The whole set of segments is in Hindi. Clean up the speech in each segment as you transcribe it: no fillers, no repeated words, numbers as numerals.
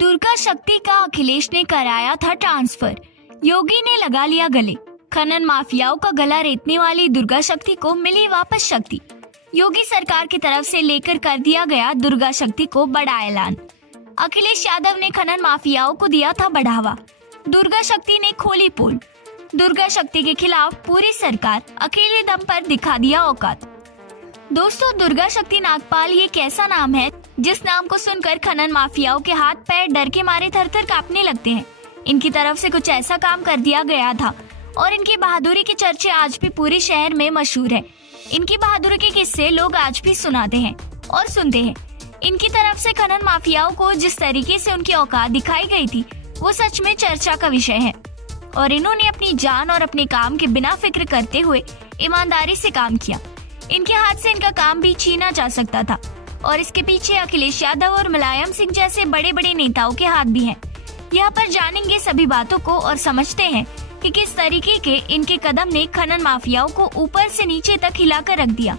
दुर्गा शक्ति का अखिलेश ने कराया था ट्रांसफर, योगी ने लगा लिया गले। खनन माफियाओं का गला रेतने वाली दुर्गा शक्ति को मिली वापस शक्ति। योगी सरकार की तरफ से लेकर कर दिया गया दुर्गा शक्ति को बड़ा ऐलान। अखिलेश यादव ने खनन माफियाओं को दिया था बढ़ावा, दुर्गा शक्ति ने खोली पोल। दुर्गा शक्ति के खिलाफ पूरी सरकार अकेले दम पर दिखा दिया औकात। दोस्तों, दुर्गा शक्ति नागपाल ये कैसा नाम है जिस नाम को सुनकर खनन माफियाओं के हाथ पैर डर के मारे थर-थर कांपने लगते हैं। इनकी तरफ से कुछ ऐसा काम कर दिया गया था और इनकी बहादुरी के चर्चे आज भी पूरे शहर में मशहूर है। इनकी बहादुरी के किस्से लोग आज भी सुनाते हैं और सुनते हैं। इनकी तरफ से खनन माफियाओं को जिस तरीके से उनकी औकात दिखाई गई थी वो सच में चर्चा का विषय है और इन्होंने अपनी जान और अपने काम के बिना फिक्र करते हुए ईमानदारी से काम किया। इनके हाथ से इनका काम भी छीना जा सकता था और इसके पीछे अखिलेश यादव और मुलायम सिंह जैसे बड़े बड़े नेताओं के हाथ भी हैं। यहाँ पर जानेंगे सभी बातों को और समझते हैं कि किस तरीके के इनके कदम ने खनन माफियाओं को ऊपर से नीचे तक हिलाकर रख दिया।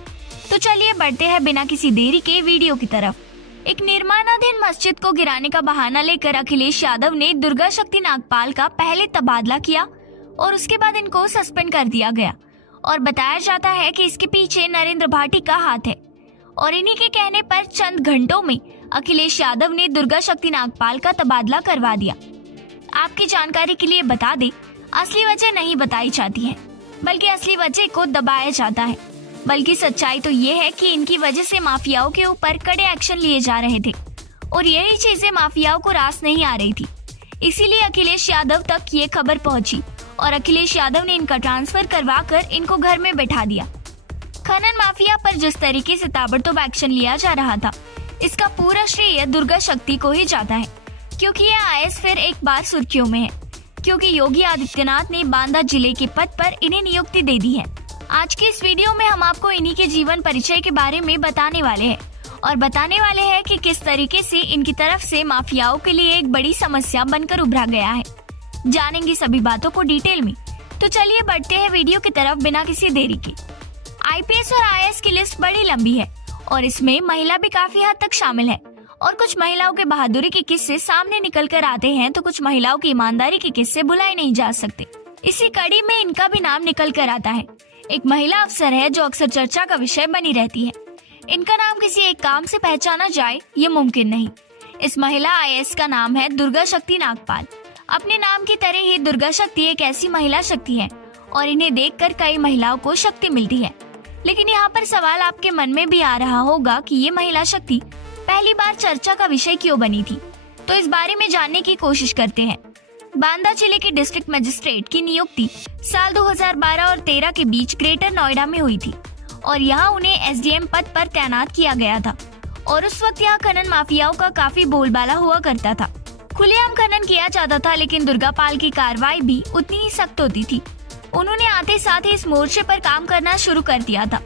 तो चलिए बढ़ते हैं बिना किसी देरी के वीडियो की तरफ। एक निर्माणाधीन मस्जिद को गिराने का बहाना लेकर अखिलेश यादव ने दुर्गा शक्ति नागपाल का पहले तबादला किया और उसके बाद इनको सस्पेंड कर दिया गया और बताया जाता है कि इसके पीछे नरेंद्र भाटी का हाथ है और इन्हीं के कहने पर चंद घंटों में अखिलेश यादव ने दुर्गा शक्ति नागपाल का तबादला करवा दिया। आपकी जानकारी के लिए बता दें, असली वजह नहीं बताई जाती है बल्कि असली वजह को दबाया जाता है। बल्कि सच्चाई तो ये है कि इनकी वजह से माफियाओं के ऊपर कड़े एक्शन लिए जा रहे थे और यही चीजें माफियाओं को रास नहीं आ रही थी। इसीलिए अखिलेश यादव तक ये खबर पहुंची और अखिलेश यादव ने इनका ट्रांसफर करवाकर इनको घर में बैठा दिया। खनन माफिया पर जिस तरीके से ताबड़तोड़ एक्शन लिया जा रहा था, इसका पूरा श्रेय दुर्गा शक्ति को ही जाता है, क्योंकि यह आईएएस फिर एक बार सुर्खियों में है, क्योंकि योगी आदित्यनाथ ने बांदा जिले के पद पर इन्हें नियुक्ति दे दी है। आज के इस वीडियो में हम आपको इन्हीं के जीवन परिचय के बारे में बताने वाले हैं और बताने वाले हैं कि किस तरीके से इनकी तरफ से माफियाओं के लिए एक बड़ी समस्या बनकर उभरा गया है। जानेंगे सभी बातों को डिटेल में। तो चलिए बढ़ते हैं वीडियो की तरफ बिना किसी देरी के। आईपीएस और आईएएस की लिस्ट बड़ी लंबी है और इसमें महिला भी काफी हद तक शामिल है और कुछ महिलाओं के बहादुरी के किस्से सामने निकल कर आते हैं तो कुछ महिलाओं की ईमानदारी के किस्से भुलाए नहीं जा सकते। इसी कड़ी में इनका भी नाम निकल कर आता है। एक महिला अफसर है जो अक्सर चर्चा का विषय बनी रहती है। इनका नाम किसी एक काम से पहचाना जाए ये मुमकिन नहीं। इस महिला आईएएस का नाम है दुर्गा शक्ति नागपाल। अपने नाम की तरह ही दुर्गा शक्ति एक ऐसी महिला शक्ति है और इन्हें देखकर कई महिलाओं को शक्ति मिलती है। लेकिन यहाँ पर सवाल आपके मन में भी आ रहा होगा कि ये महिला शक्ति पहली बार चर्चा का विषय क्यों बनी थी। तो इस बारे में जानने की कोशिश करते हैं। बांदा जिले के डिस्ट्रिक्ट मजिस्ट्रेट की नियुक्ति साल 2012 और 13 के बीच ग्रेटर नोएडा में हुई थी और यहाँ उन्हें एसडीएम पद पर तैनात किया गया था और उस वक्त यहाँ खनन माफियाओं का काफी बोलबाला हुआ करता था। खुलेआम खनन किया जाता था, लेकिन दुर्गापाल की कार्रवाई भी उतनी ही सख्त होती थी। उन्होंने आते साथ ही इस मोर्चे पर काम करना शुरू कर दिया था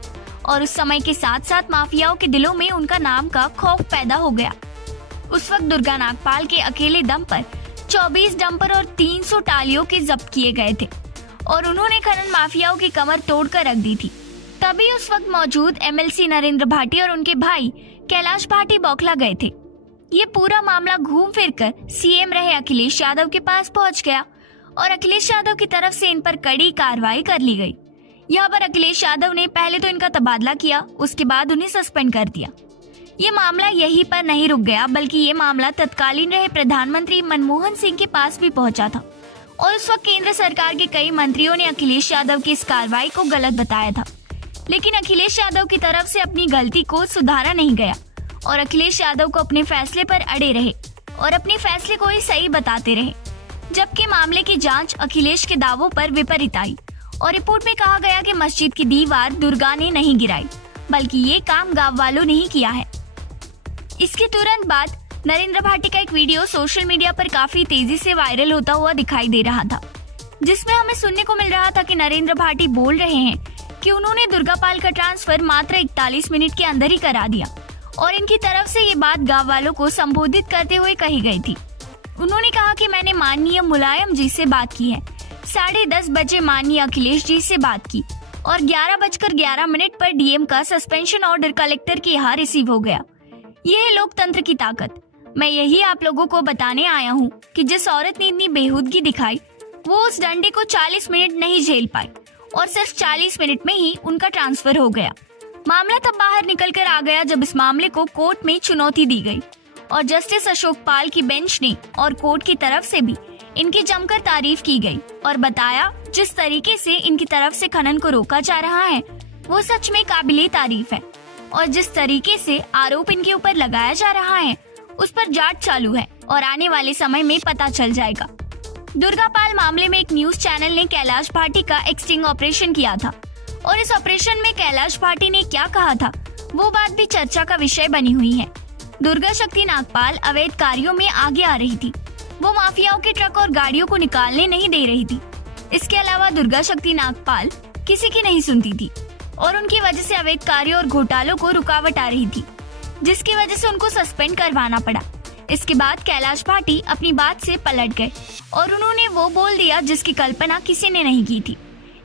और उस समय के साथ साथ माफियाओं के दिलों में उनका नाम का खौफ पैदा हो गया। उस वक्त दुर्गा नागपाल के अकेले दम पर 24 डंपर और 300 टालियों के जब्त किए गए थे और उन्होंने खनन माफियाओं की कमर तोड़कर रख दी थी। तभी उस वक्त मौजूद एमएलसी नरेंद्र भाटी और उनके भाई कैलाश भाटी बौखला गए थे। ये पूरा मामला घूम फिर कर सीएम रहे अखिलेश यादव के पास पहुंच गया और अखिलेश यादव की तरफ से इन पर कड़ी कार्रवाई कर ली गई। यहाँ पर अखिलेश यादव ने पहले तो इनका तबादला किया, उसके बाद उन्हें सस्पेंड कर दिया। ये मामला यहीं पर नहीं रुक गया, बल्कि ये मामला तत्कालीन रहे प्रधानमंत्री मनमोहन सिंह के पास भी पहुंचा था और उस वक्त केंद्र सरकार के कई मंत्रियों ने अखिलेश यादव की इस कार्रवाई को गलत बताया था। लेकिन अखिलेश यादव की तरफ से अपनी गलती को सुधारा नहीं गया और अखिलेश यादव को अपने फैसले पर अड़े रहे और अपने फैसले को ही सही बताते रहे। जबकि मामले की जांच अखिलेश के दावों पर विपरीत आई और रिपोर्ट में कहा गया कि मस्जिद की दीवार दुर्गा ने नहीं गिराई, बल्कि ये काम गांव वालों ने ही किया है। इसके तुरंत बाद नरेंद्र भाटी का एक वीडियो सोशल मीडिया पर काफी तेजी से वायरल होता हुआ दिखाई दे रहा था, जिसमें हमें सुनने को मिल रहा था कि नरेंद्र भाटी बोल रहे हैं कि उन्होंने दुर्गापाल का ट्रांसफर मात्र 41 मिनट के अंदर ही करा दिया और इनकी तरफ से ये बात गांव वालों को संबोधित करते हुए कही गई थी। उन्होंने कहा कि मैंने माननीय मुलायम जी से बात की है, 10:30 बजे माननीय अखिलेश जी से बात की और 11:11 पर डीएम का सस्पेंशन ऑर्डर कलेक्टर के यहाँ रिसीव हो गया। यह है लोकतंत्र की ताकत। मैं यही आप लोगों को बताने आया हूँ कि जिस औरत ने इतनी बेहूदगी दिखाई वो उस डंडे को 40 मिनट नहीं झेल पाई और सिर्फ 40 मिनट में ही उनका ट्रांसफर हो गया। मामला तब बाहर निकल कर आ गया जब इस मामले को कोर्ट में चुनौती दी गई और जस्टिस अशोक पाल की बेंच ने और कोर्ट की तरफ से भी इनकी जमकर तारीफ की गई और बताया जिस तरीके से इनकी तरफ से खनन को रोका जा रहा है वो सच में काबिले तारीफ है और जिस तरीके से आरोप इनके ऊपर लगाया जा रहा है उस पर जांच चालू है और आने वाले समय में पता चल जाएगा। दुर्गापाल मामले में एक न्यूज चैनल ने कैलाश भाटी का एक स्टिंग ऑपरेशन किया था और इस ऑपरेशन में कैलाश भाटी ने क्या कहा था वो बात भी चर्चा का विषय बनी हुई है। दुर्गा शक्ति नागपाल अवैध कार्यों में आगे आ रही थी। वो माफियाओं के ट्रक और गाड़ियों को निकालने नहीं दे रही थी। इसके अलावा दुर्गा शक्ति नागपाल किसी की नहीं सुनती थी और उनकी वजह से अवैध कार्यों और घोटालों को रुकावट आ रही थी, जिसकी वजह से उनको सस्पेंड करवाना पड़ा। इसके बाद कैलाश भाटी अपनी बात से पलट गए और उन्होंने वो बोल दिया जिसकी कल्पना किसी ने नहीं की थी।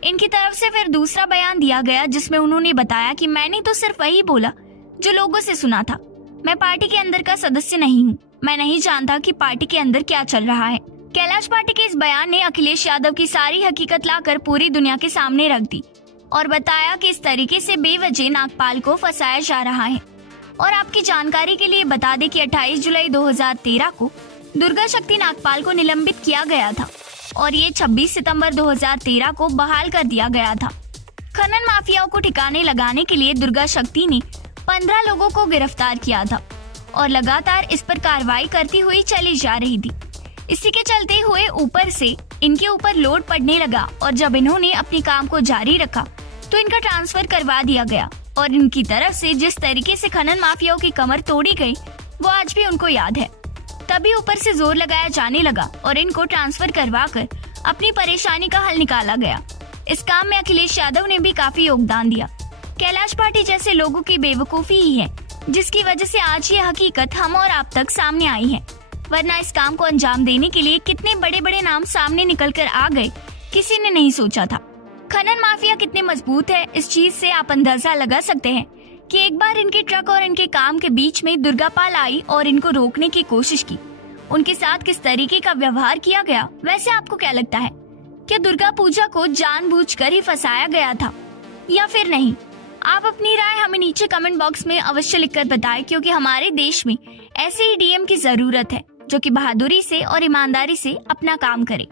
इनकी तरफ से फिर दूसरा बयान दिया गया जिसमें उन्होंने बताया कि मैंने तो सिर्फ वही बोला जो लोगों से सुना था। मैं पार्टी के अंदर का सदस्य नहीं हूँ। मैं नहीं जानता कि पार्टी के अंदर क्या चल रहा है। कैलाश भाटी के इस बयान ने अखिलेश यादव की सारी हकीकत लाकर पूरी दुनिया के सामने रख दी और बताया कि इस तरीके से बेवजह नागपाल को फंसाया जा रहा है। और आपकी जानकारी के लिए बता दें कि 28 जुलाई 2013 को दुर्गा शक्ति नागपाल को निलंबित किया गया था और ये 26 सितंबर 2013 को बहाल कर दिया गया था। खनन माफियाओं को ठिकाने लगाने के लिए दुर्गा शक्ति ने 15 लोगों को गिरफ्तार किया था और लगातार इस पर कार्रवाई करती हुई चली जा रही थी। इसी के चलते हुए ऊपर से इनके ऊपर लोड पड़ने लगा और जब इन्होंने अपने काम को जारी रखा तो इनका ट्रांसफर करवा दिया गया और इनकी तरफ से जिस तरीके से खनन माफियाओं की कमर तोड़ी गई वो आज भी उनको याद है। तभी ऊपर से जोर लगाया जाने लगा और इनको ट्रांसफर करवा कर अपनी परेशानी का हल निकाला गया। इस काम में अखिलेश यादव ने भी काफी योगदान दिया। कैलाश भाटी जैसे लोगों की बेवकूफी ही है जिसकी वजह से आज ये हकीकत हम और आप तक सामने आई है, वरना इस काम को अंजाम देने के लिए कितने बड़े बड़े नाम सामने निकल कर आ गए किसी ने नहीं सोचा था। खनन माफिया कितने मजबूत है इस चीज से आप अंदाजा लगा सकते हैं कि एक बार इनके ट्रक और इनके काम के बीच में दुर्गापाल आई और इनको रोकने की कोशिश की। उनके साथ किस तरीके का व्यवहार किया गया। वैसे आपको क्या लगता है, क्या दुर्गा पूजा को जानबूझकर ही फंसाया गया था या फिर नहीं? आप अपनी राय हमें नीचे कमेंट बॉक्स में अवश्य लिखकर बताएं, क्योंकि हमारे देश में ऐसे ही डीएम की जरूरत है जो कि बहादुरी से और ईमानदारी से अपना काम करे।